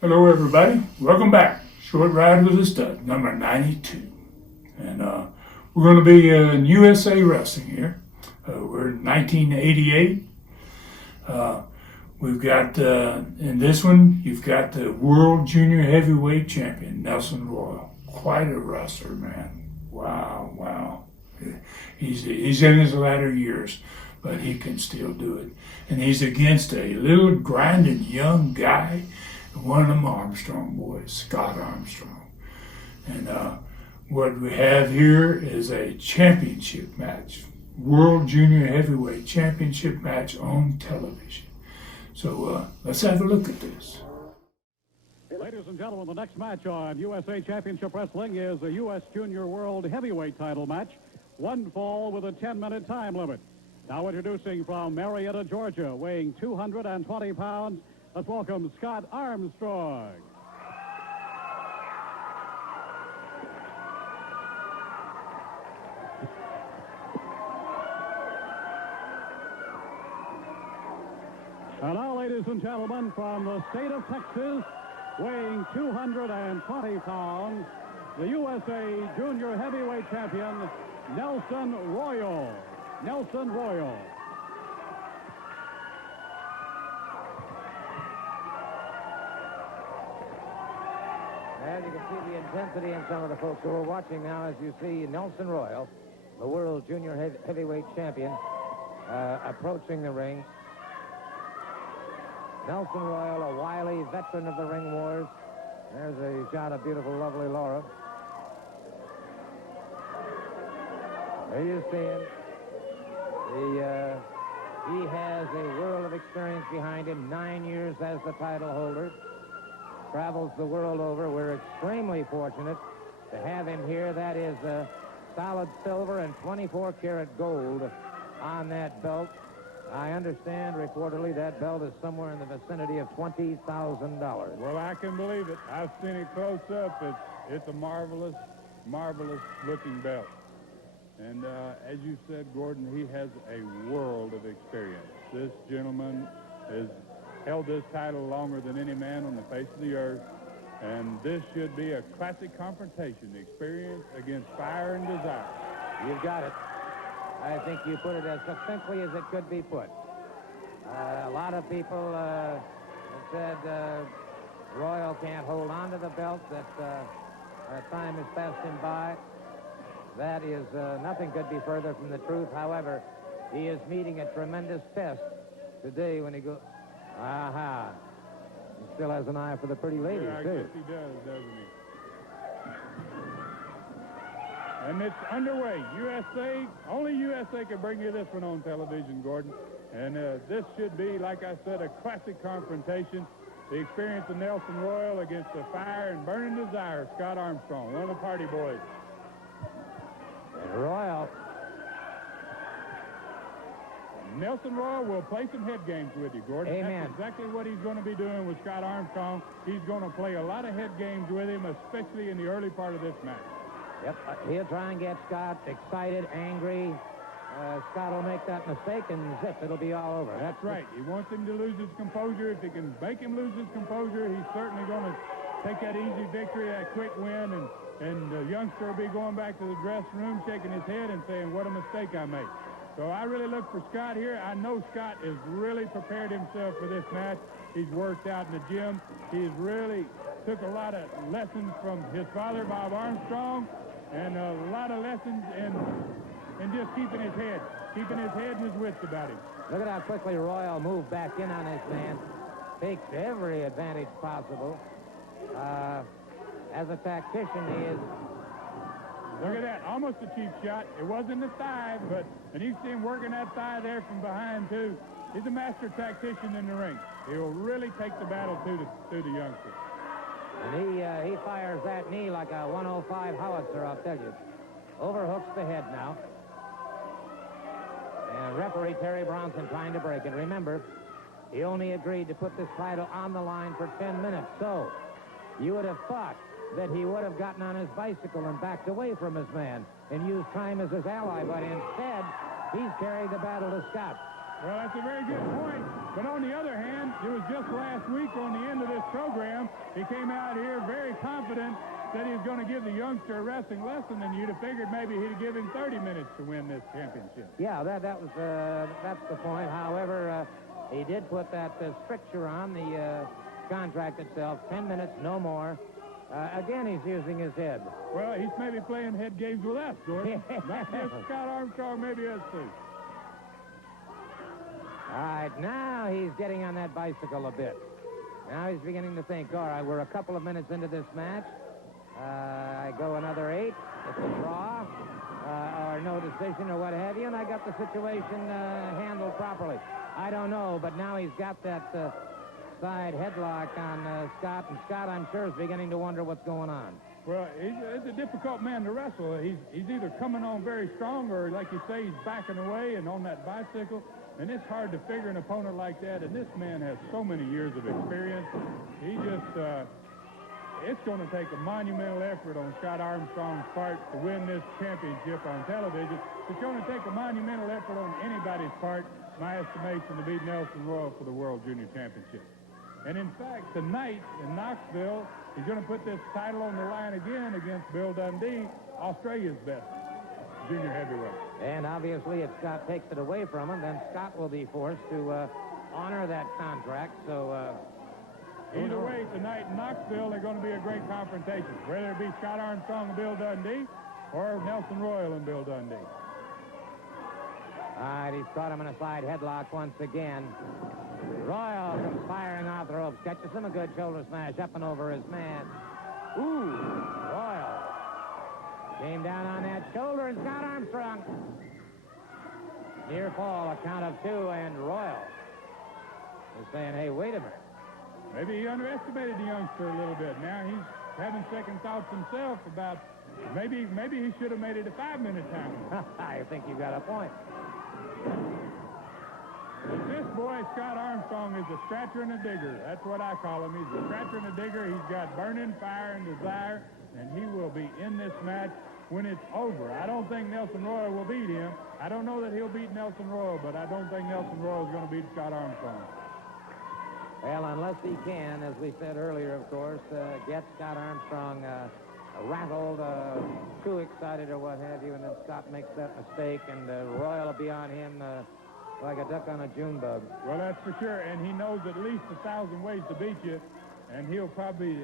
Hello, everybody. Welcome back. Short Ride with a Stud, number 92. And we're going to be in USA Wrestling here. We're in 1988. We've got, in this one, you've got the World Junior Heavyweight Champion, Nelson Royal. Quite a wrestler, man. Wow. He's in his latter years, but he can still do it. And he's against a little grinding young guy, one of them Armstrong boys, Scott Armstrong. And what we have here is a championship match, World Junior Heavyweight Championship match on television. So let's have a look at this. Ladies and gentlemen, the next match on USA Championship Wrestling is a U.S. Junior World Heavyweight title match. One fall with a 10-minute time limit. Now introducing from Marietta, Georgia, weighing 220 pounds, let's welcome Scott Armstrong. And now, ladies and gentlemen, from the state of Texas, weighing 220 pounds, the USA Junior Heavyweight Champion, Nelson Royal. Nelson Royal. As you can see the intensity in some of the folks who are watching now, as you see Nelson Royal, the World Junior Heavyweight Champion, approaching the ring. Nelson Royal, a wily veteran of the ring wars. There's a shot of beautiful, lovely Laura. There you see him. He has a world of experience behind him, 9 years as the title holder. Travels the world over. We're extremely fortunate to have him here. That is solid silver and 24-karat gold on that belt. I understand reportedly that belt is somewhere in the vicinity of $20,000. Well, I can believe it. I've seen it close up. It's a marvelous looking belt. And as you said, Gordon, he has a world of experience. This gentleman has held this title longer than any man on the face of the earth. And this should be a classic confrontation, experience against fire and desire. You've got it. I think you put it as succinctly as it could be put. A lot of people have said Royal can't hold on to the belt, that time has passed him by. That is, nothing could be further from the truth. However, he is meeting a tremendous test today when he goes... Aha. He still has an eye for the pretty ladies, yeah, I too. guess he does, doesn't he? And it's underway. USA, only USA can bring you this one on television, Gordon. And this should be, like I said, a classic confrontation. The experience of Nelson Royal against the fire and burning desire, Scott Armstrong, one of the party boys. And Royal. Nelson Royal will play some head games with you, Gordon. Amen. That's exactly what he's going to be doing with Scott Armstrong. He's going to play a lot of head games with him, especially in the early part of this match. Yep, he'll try and get Scott excited, angry. Scott will make that mistake, and zip, it'll be all over. That's right. He wants him to lose his composure. If he can make him lose his composure, he's certainly going to take that easy victory, that quick win, and the youngster will be going back to the dressing room, shaking his head and saying, what a mistake I made. So I really look for Scott here. I know Scott has really prepared himself for this match. He's worked out in the gym. He's really took a lot of lessons from his father, Bob Armstrong, and a lot of lessons in just keeping his head and his wits about him. Look at how quickly Royal moved back in on this man. Takes every advantage possible. As a tactician, he is... Look at that, almost a cheap shot. It wasn't the thigh, and you see him working that thigh there from behind, too. He's a master tactician in the ring. He'll really take the battle to the youngster. And he fires that knee like a 105 howitzer, I'll tell you. Overhooks the head now. And referee Terry Bronson trying to break it. Remember, he only agreed to put this title on the line for 10 minutes. So, you would have thought that he would have gotten on his bicycle and backed away from his man and used time as his ally, but instead, he's carried the battle to Scott. Well, that's a very good point. But on the other hand, it was just last week on the end of this program, He came out here very confident that he was going to give the youngster a wrestling lesson, and you'd have figured maybe he'd give him 30 minutes to win this championship. Yeah, that's the point. However, he did put that stricture on the contract itself, 10 minutes, no more. Again, he's using his head. Well, he's maybe playing head games with us, Gordon. Not just Scott Armstrong, maybe us too. All right, now he's getting on that bicycle a bit. Now he's beginning to think, all right, we're a couple of minutes into this match. I go another 8. It's a draw or no decision or what have you, and I got the situation handled properly. I don't know, but now he's got that side headlock on Scott, and Scott, I'm sure, is beginning to wonder what's going on. Well, he's a difficult man to wrestle. He's either coming on very strong or, like you say, he's backing away and on that bicycle. And it's hard to figure an opponent like that. And this man has so many years of experience. He just, it's going to take a monumental effort on Scott Armstrong's part to win this championship on television. It's going to take a monumental effort on anybody's part, my estimation, to beat Nelson Royal for the World Junior Championship. And in fact, tonight in Knoxville, he's going to put this title on the line again against Bill Dundee, Australia's best junior heavyweight. And obviously, if Scott takes it away from him, then Scott will be forced to honor that contract. So either way, tonight in Knoxville, they're going to be a great confrontation, whether it be Scott Armstrong and Bill Dundee or Nelson Royal and Bill Dundee. All right, he's caught him in a side headlock once again. Royal comes firing off the ropes, catches him a good shoulder smash up and over his man. Ooh, Royal came down on that shoulder, and Scott Armstrong. Near fall, a count of 2, and Royal is saying, hey, wait a minute. Maybe he underestimated the youngster a little bit. Now he's having second thoughts himself about maybe he should have made it a 5-minute time. I think you got a point. This boy, Scott Armstrong, is a scratcher and a digger. That's what I call him. He's a scratcher and a digger. He's got burning fire and desire, and he will be in this match when it's over. I don't think Nelson Royal will beat him. I don't know that he'll beat Nelson Royal, but I don't think Nelson Royal is going to beat Scott Armstrong. Well, unless he can, as we said earlier, of course, get Scott Armstrong rattled, too excited or what have you, and then Scott makes that mistake, and Royal will be on him like a duck on a June bug. Well, that's for sure, and he knows at least 1,000 ways to beat you, and he'll probably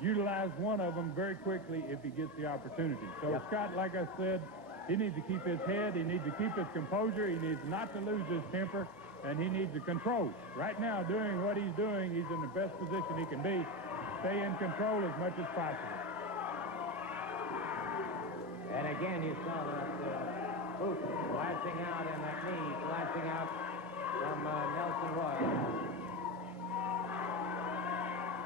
utilize one of them very quickly if he gets the opportunity. So Yep. Scott, like I said, he needs to keep his head, he needs to keep his composure, he needs not to lose his temper, and he needs to control. Right now, doing what he's doing, he's in the best position he can be. Stay in control as much as possible. And again, you saw that boot flashing out and that knee flashing out from Nelson Royal.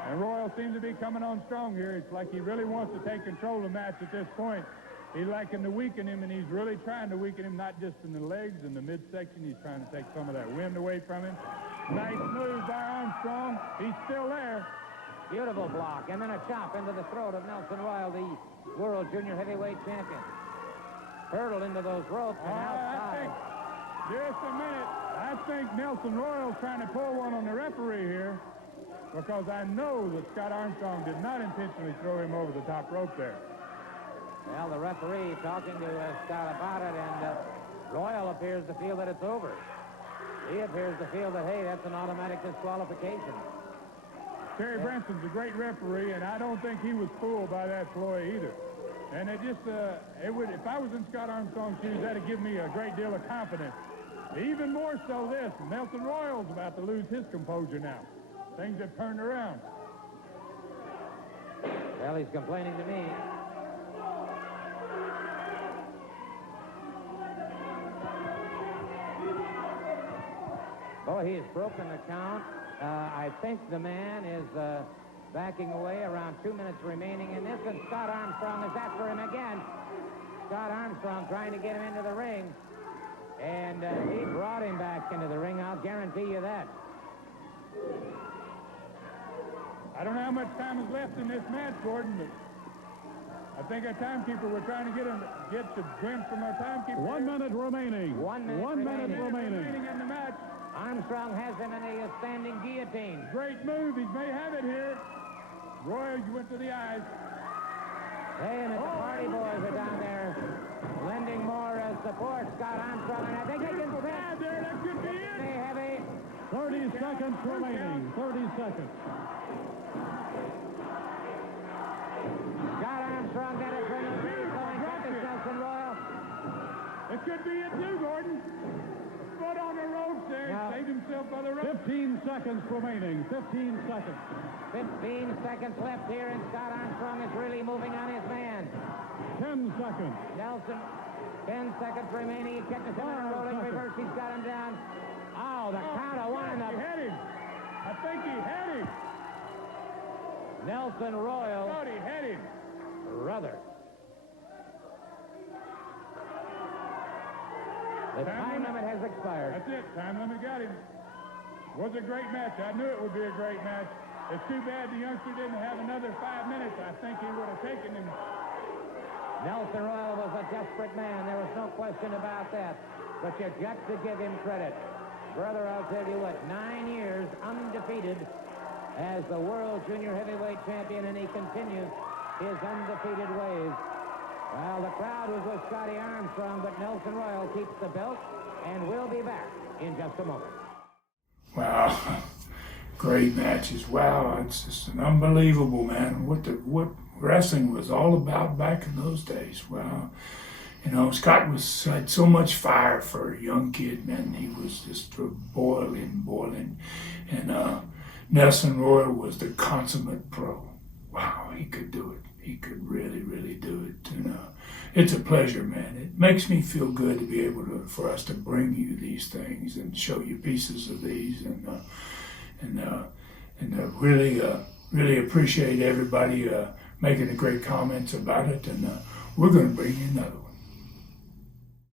And Royal seems to be coming on strong here. It's like he really wants to take control of the match at this point. He's liking to weaken him, and he's really trying to weaken him, not just in the legs and the midsection. He's trying to take some of that wind away from him. Nice move by Armstrong. He's still there. Beautiful block, and then a chop into the throat of Nelson Royal, the World Junior Heavyweight Champion. Hurtled into those ropes and outside. Just a minute. I think Nelson Royal's trying to pull one on the referee here, because I know that Scott Armstrong did not intentionally throw him over the top rope there. Well, the referee talking to Scott about it, and Royal appears to feel that it's over. He appears to feel that, hey, that's an automatic disqualification. Terry Branson's a great referee, and I don't think he was fooled by that ploy either. And it just, if I was in Scott Armstrong's shoes, that'd give me a great deal of confidence. Even more so this, Nelson Royal's about to lose his composure now. Things have turned around. Well, he's complaining to me. Oh, he has broken the count. I think the man is backing away, around 2 minutes remaining in this, and Scott Armstrong is after him again. Scott Armstrong trying to get him into the ring, and he brought him back into the ring, I'll guarantee you that. I don't know how much time is left in this match, Gordon, but I think our timekeeper, we're trying to get the glimpse from our timekeeper. 1 minute remaining. 1 minute 1 minute remaining. remaining. In the match. Armstrong has him in a standing guillotine. Great move. He may have it here. Royal, you went to the eyes. Hey, and the Party Boys are down there lending more support. Scott Armstrong, and I think they can Ah, there, that could be it. They have a 30 seconds remaining. 30 seconds. Scott Armstrong got a criminal going to Nelson Royal. It could be it too, Gordon. Foot on the ropes there. No. Saved himself by the ropes. 15 seconds remaining. 15 seconds. 15 seconds left here, and Scott Armstrong is really moving on his man. 10 seconds. Nelson, 10 seconds remaining. He's getting his in a rolling reverse. He's got him down. Oh, the count of one. He had him. I think he had him. Nelson Royal, Thought he had him. brother. The time limit has expired. That's it. Time limit got him. Was a great match. I knew it would be a great match. It's too bad the youngster didn't have another 5 minutes. I think he would have taken him. Nelson Royal was a desperate man. There was no question about that. But you got to give him credit. Brother, I'll tell you what, 9 years undefeated as the world junior heavyweight champion, and he continues his undefeated ways. Well, the crowd was with Scotty Armstrong, but Nelson Royal keeps the belt, and we'll be back in just a moment. Wow, great matches. Wow, it's just an unbelievable, man. What wrestling was all about back in those days. Wow. You know, Scott had so much fire for a young kid, man. He was just boiling. And Nelson Royal was the consummate pro. Wow, he could do it. He could really, really do it. And it's a pleasure, man. It makes me feel good to be able to, for us to bring you these things and show you pieces of these, and really appreciate everybody making the great comments about it. And we're going to bring you another one.